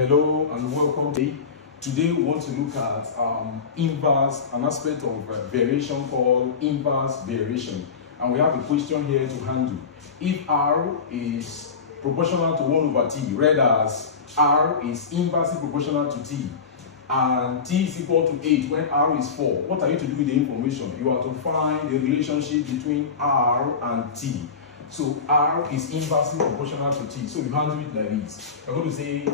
Hello and welcome. Today we want to look at inverse, an aspect of variation called inverse variation. And we have a question here to handle. If R is proportional to 1 over T, read as R is inversely proportional to T, and T is equal to 8 when R is 4, what are you to do with the information? You are to find the relationship between R and T. So R is inversely proportional to T. So you handle it like this. You're going to say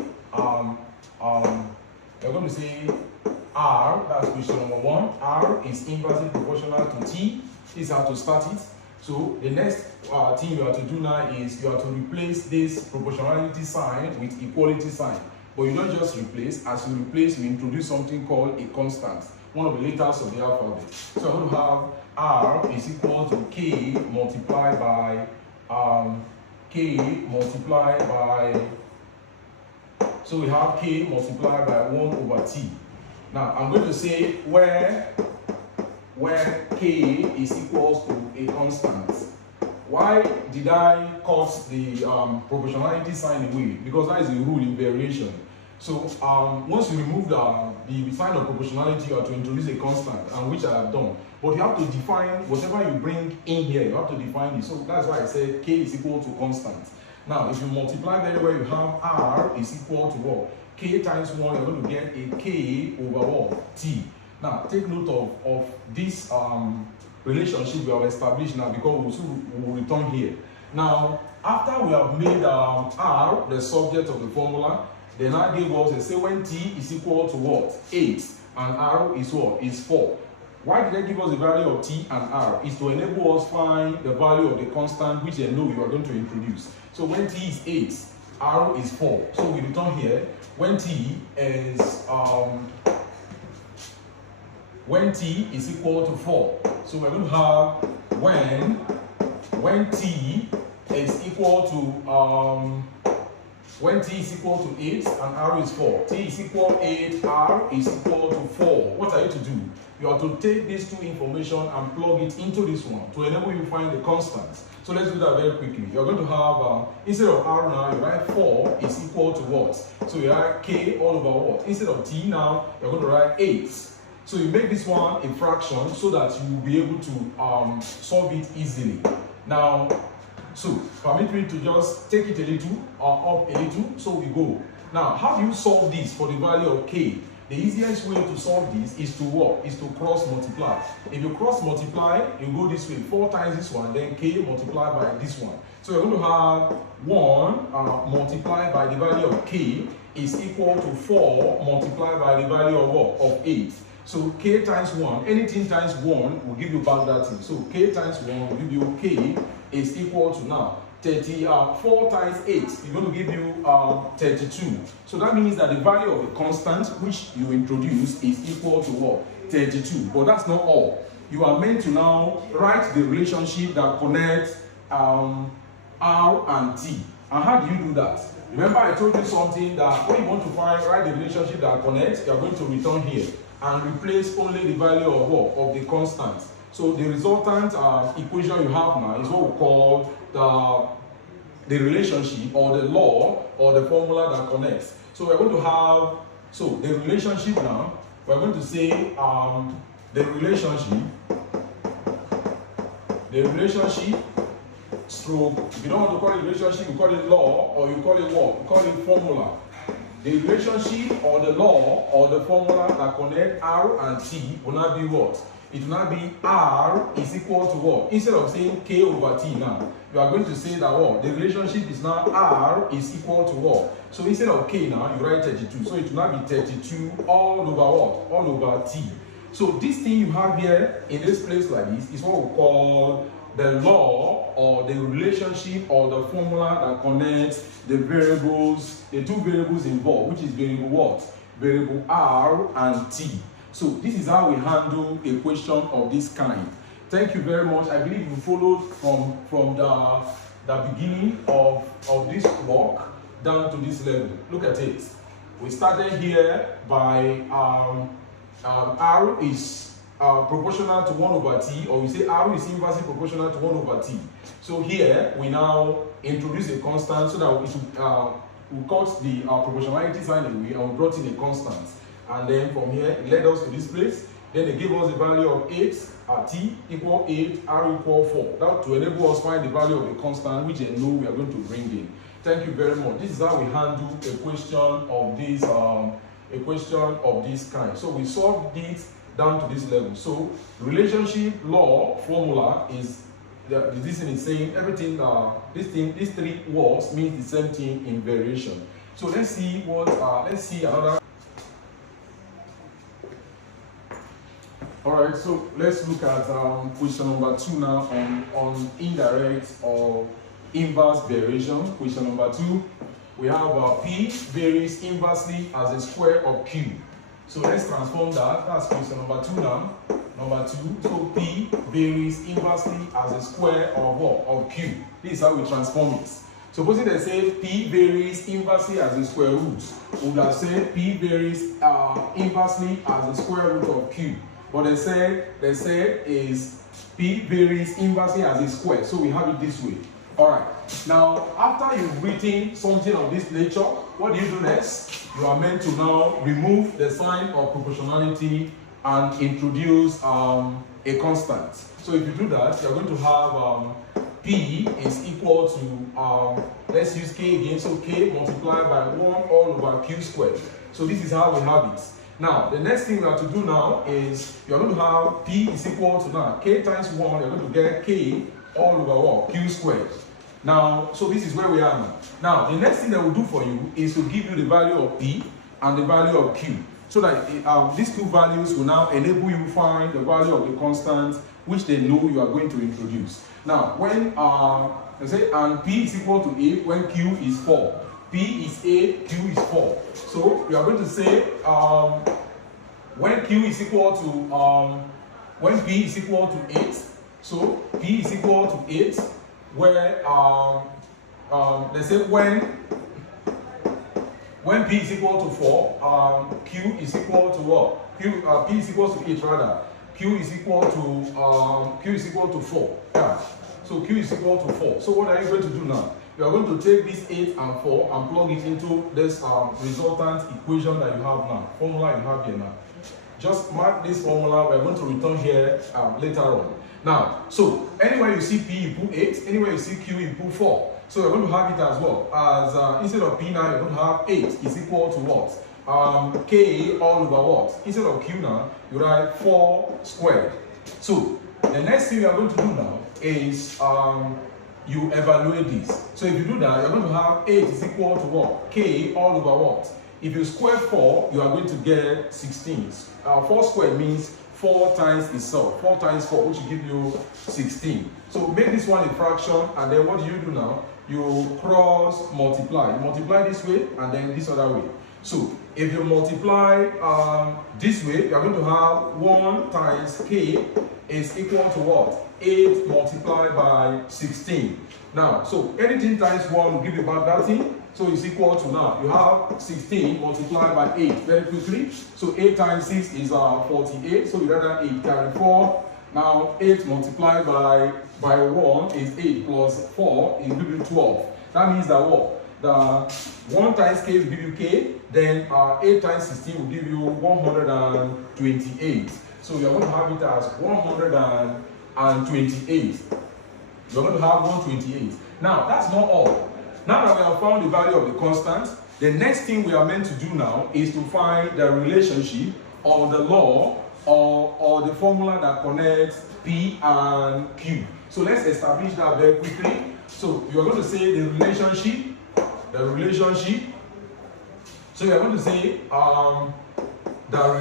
R, that's question number 1. R is inversely proportional to T. This is how to start it. So the next thing you have to do now is you have to replace this proportionality sign with equality sign. But you don't just replace. As you replace, we introduce something called a constant, one of the letters of the alphabet. So I'm going to have R is equal to K multiplied by so we have K multiplied by 1 over T. Now I'm going to say where K is equals to a constant. Why did I cut the proportionality sign away? Because that is a rule in variation. So once you remove the sign of proportionality, you have to introduce a constant, and which I have done. But you have to define whatever you bring in here, you have to define it. So that's why I said K is equal to constant. Now, if you multiply very well, you have R is equal to what? K times 1, you're going to get a K over what? T. Now, take note of this relationship we have established now, because we will return here. Now, after we have made R the subject of the formula, then I gave us, they say when T is equal to what? 8, and R is what? Is 4. Why did they give us the value of T and R? Is to enable us find the value of the constant which they know you are going to introduce. So when T is 8, R is 4. So we return here, when T is equal to 4. So we're going to have when T is equal to 8 and R is 4. T is equal to 8, R is equal to 4. What are you to do? You have to take these two information and plug it into this one to enable you to find the constants. So let's do that very quickly. You're going to have, instead of R now, you write 4 is equal to what? So you write K all over what? Instead of T now, you're going to write 8. So you make this one a fraction so that you will be able to solve it easily. Now, so permit me to just take it a little or up a little, so we go. Now, how do you solve this for the value of K? The easiest way to solve this is to what? Is to cross multiply. If you cross multiply, you go this way, 4 times this one, then K multiplied by this one. So you're going to have 1 multiplied by the value of K is equal to 4 multiplied by the value of what? Of 8. So K times 1, anything times 1 will give you back that thing. So K times 1 will give you K is equal to now 4 times 8 is going to give you 32. So that means that the value of the constant which you introduce is equal to what? 32. But that's not all. You are meant to now write the relationship that connects R and T. And how do you do that? Remember I told you something that when you want to write the relationship that connects, you are going to return here and replace only the value of what? Of the constant. So the resultant equation you have now is what we call the relationship or the law or the formula that connects. So we're going to have, so the relationship now, we're going to say the relationship stroke, if you don't want to call it relationship, you call it law, or you call it what? You call it formula. The relationship or the law or the formula that connect R and T will not be what? It will not be R is equal to what? Instead of saying K over T now, you are going to say that what? The relationship is now R is equal to what? So instead of K now, you write 32. So it will not be 32 all over what? All over T. So this thing you have here in this place like this is what we call the law or the relationship or the formula that connects the variables, the two variables involved, which is variable what? Variable R and T. So this is how we handle a question of this kind. Thank you very much. I believe you followed from the beginning of this block down to this level. Look at it. We started here by R is proportional to 1 over T, or we say R is inversely proportional to 1 over T. So here we now introduce a constant so that it we cut the proportionality sign away and we brought in a constant. And then from here, it led us to this place. Then they gave us the value of 8, t equal 8, r equal 4. That to enable us find the value of the constant, which they know we are going to bring in. Thank you very much. This is how we handle a question of this kind. So we solved it down to this level. So relationship law formula is this thing is saying everything. These three words mean the same thing in variation. So let's see what. Let's see another. All right. So let's look at question number 2 now on indirect or inverse variation. Question number 2. We have P varies inversely as a square of Q. So let's transform that. That's question number 2 now. Number 2. So P varies inversely as a square of what? Of Q. This is how we transform it. Supposing they say P varies inversely as a square root, we would have said P varies inversely as a square root of Q. But they say is P varies inversely as a square. So we have it this way. Alright, now after you've written something of this nature, what do you do next? You are meant to now remove the sign of proportionality and introduce a constant. So if you do that, you're going to have P is equal to, let's use K again, so K multiplied by 1 all over Q squared. So this is how we have it. Now, the next thing we have to do now is, you're going to have P is equal to now, K times 1, you're going to get K all over what? Q squared. Now, so this is where we are now. Now, the next thing that we'll do for you is to give you the value of P and the value of Q. So that these two values will now enable you to find the value of the constant which they know you are going to introduce. Now, when let's say and P is equal to 8 when Q is 4. P is 8, Q is 4. So we are going to say when Q is equal to when P is equal to 8. So P is equal to 8. Where they say when P is equal to 4, Q is equal to what? P is equal to 8 rather. Q is equal to 4. Yeah. So Q is equal to 4. So what are you going to do now? You are going to take this 8 and 4 and plug it into this resultant equation that you have now. Formula you have here now. Just mark this formula. We're going to return here later on. Now, so anywhere you see P, you put 8. Anywhere you see Q, you put 4. So you're going to have it as well. As instead of P now, you're going to have 8 is equal to what? K all over what? Instead of Q now, you write 4 squared. So the next thing you are going to do now is you evaluate this. So if you do that, you're going to have 8 is equal to what? K all over what? If you square 4, you are going to get 16. 4 squared means 4 times itself. 4 times 4, which will give you 16. So make this one a fraction, and then what do you do now? You cross multiply. You multiply this way, and then this other way. So if you multiply this way, you are going to have 1 times K is equal to what? 8 multiplied by 16. Now, so anything times 1 will give you back that thing. So it's equal to now, you have 16 multiplied by 8 very quickly. So 8 times 6 is 48. So you rather 8 carry 4. Now 8 multiplied by 1 is 8 plus 4 is give you 12. That means that what? The 1 times K will give you K. Then 8 times 16 will give you 128. So you're going to have it as 128. You're going to have 128. Now that's not all. Now that we have found the value of the constant, the next thing we are meant to do now is to find the relationship or the law or the formula that connects P and Q. So let's establish that very quickly. So you are going to say the relationship. So you are going to say the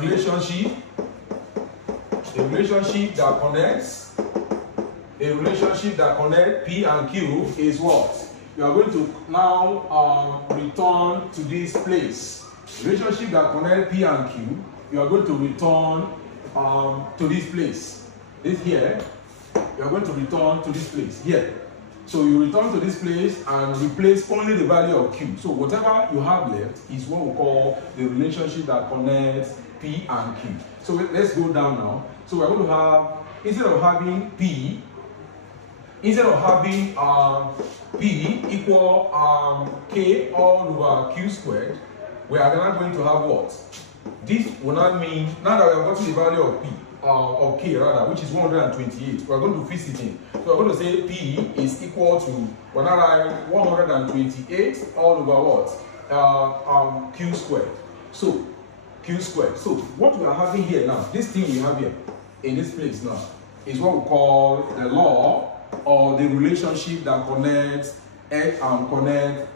relationship that connects P and Q is what? You are going to now return to this place. Relationship that connects P and Q, you are going to return to this place. This here, you are going to return to this place here. So you return to this place and replace only the value of Q. So whatever you have left is what we call the relationship that connects P and Q. So let's go down now. So we're going to have, instead of having P, instead of having P equal K all over Q squared, we are now going to have what? This will not mean, now that we have gotten the value of P, of K rather, which is 128, we are going to fix it in. So we're going to say P is equal to, we're now write 128 all over what? Q squared. So, Q squared. So, what we are having here now, this thing we have here, in this place now, is what we call the law or the relationship that connects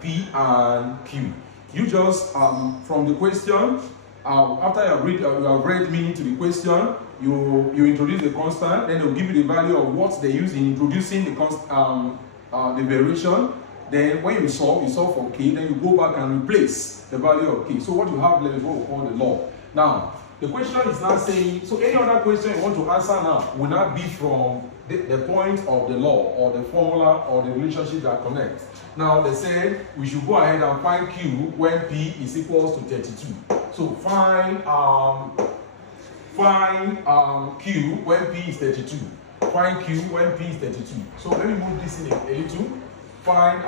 P and Q. You just, from the question, after you have read meaning to the question, you introduce the constant, then they'll give you the value of what they use in introducing the variation. Then when you solve for K, then you go back and replace the value of K. So what you have left is what we call the law. Now, the question is now saying, so any other question you want to answer now will not be from the point of the law or the formula or the relationship that connects. Now they said we should go ahead and find Q when P is equals to 32. So find Q when P is 32. Find Q when P is 32. So let me move this in a little. Find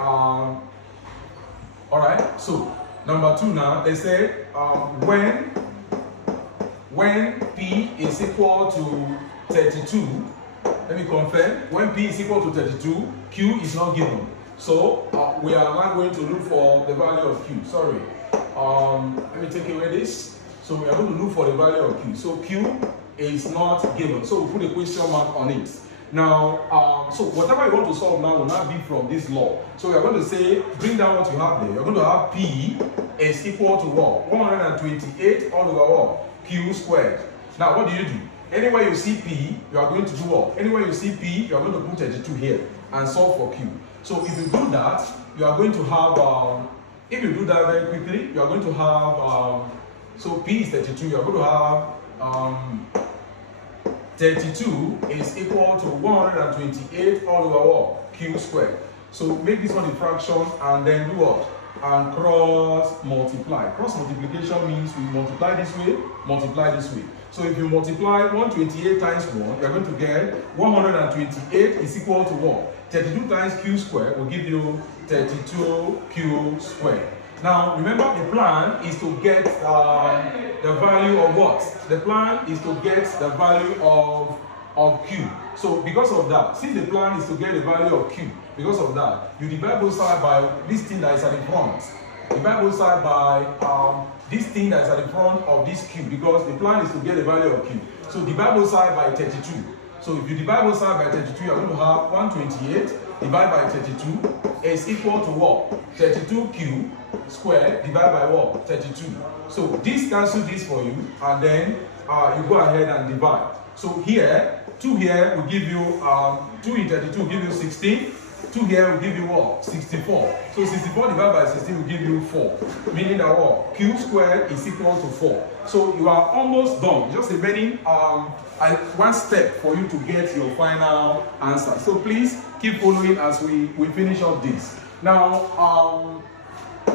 alright, so number 2 now, they said when P is equal to 32, let me confirm, when P is equal to 32, Q is not given. So we are now going to look for the value of Q. Sorry. Let me take away this. So we are going to look for the value of Q. So Q is not given. So we put a question mark on it. Now, so whatever you want to solve now will not be from this law. So we are going to say, bring down what you have there. You're going to have P is equal to what? 128 all over what? Q squared. Now, what do? Anywhere you see P, you are going to do what? Anywhere you see P, you are going to put 32 here and solve for Q. So if you do that, you are going to have, if you do that very quickly, you are going to have, so P is 32, you are going to have 32 is equal to 128 all over what? Q squared. So make this one a fraction and then do what? And cross multiply. Cross multiplication means we multiply this way, multiply this way. So if you multiply 128 times 1, you are going to get 128 is equal to what? 32 times Q squared will give you 32Q squared. Now remember, the plan is to get the value of what? The plan is to get the value of Q. So because of that, since the plan is to get the value of Q, because of that, you divide both sides by this thing that is at the front. Divide both sides by this thing that is at the front of this Q, because the plan is to get the value of Q. So divide both sides by 32. So if you divide both sides by 32, you are going to have 128 divided by 32 is equal to what? 32Q squared divided by what? 32. So this cancels this for you, and then you go ahead and divide. So here, 2 here will give you 2 in 32 will give you 16. 2 here will give you what? 64. So 64 divided by 16 will give you 4. Meaning that what? Q squared is equal to 4. So you are almost done. Just remaining one step for you to get your final answer. So please keep following as we finish up this. Now,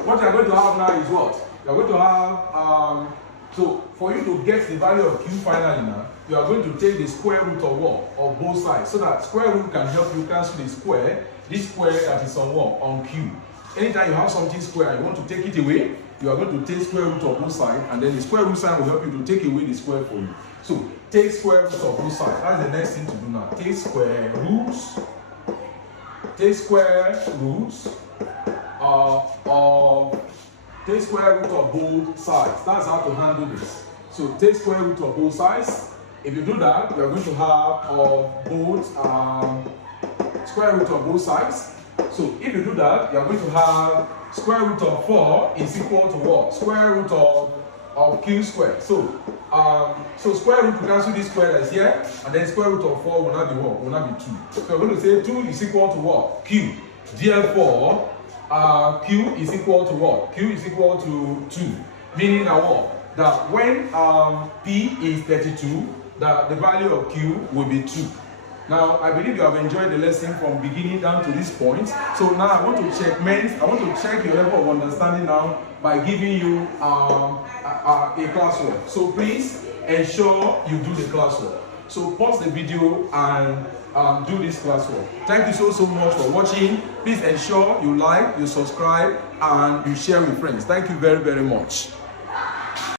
what you are going to have now is what? You are going to have, so for you to get the value of Q finally now, you are going to take the square root of what? Of both sides. So that square root can help you cancel the square, this square that is on what? On Q. Anytime you have something square and you want to take it away, you are going to take square root of both sides, and then the square root sign will help you to take away the square for you. So take square root of both sides. That's the next thing to do now. Take square roots. Take square roots take square root of both sides. That's how to handle this. So take square root of both sides. If you do that, you are going to have both square root of both sides. So if you do that, you are going to have square root of 4 is equal to what? Square root of Q squared. So square root will cancel this square that's here, and then square root of 4 will not be what? Will not be 2. So we're going to say 2 is equal to what? Q. Therefore, Q is equal to what? Q is equal to 2. Meaning that what? That when P is 32, the value of Q will be 2. Now, I believe you have enjoyed the lesson from beginning down to this point. So now I want to check your level of understanding now by giving you a classwork. So please ensure you do the classwork. So pause the video and do this classwork. Thank you so much for watching. Please ensure you like, you subscribe, and you share with friends. Thank you very much.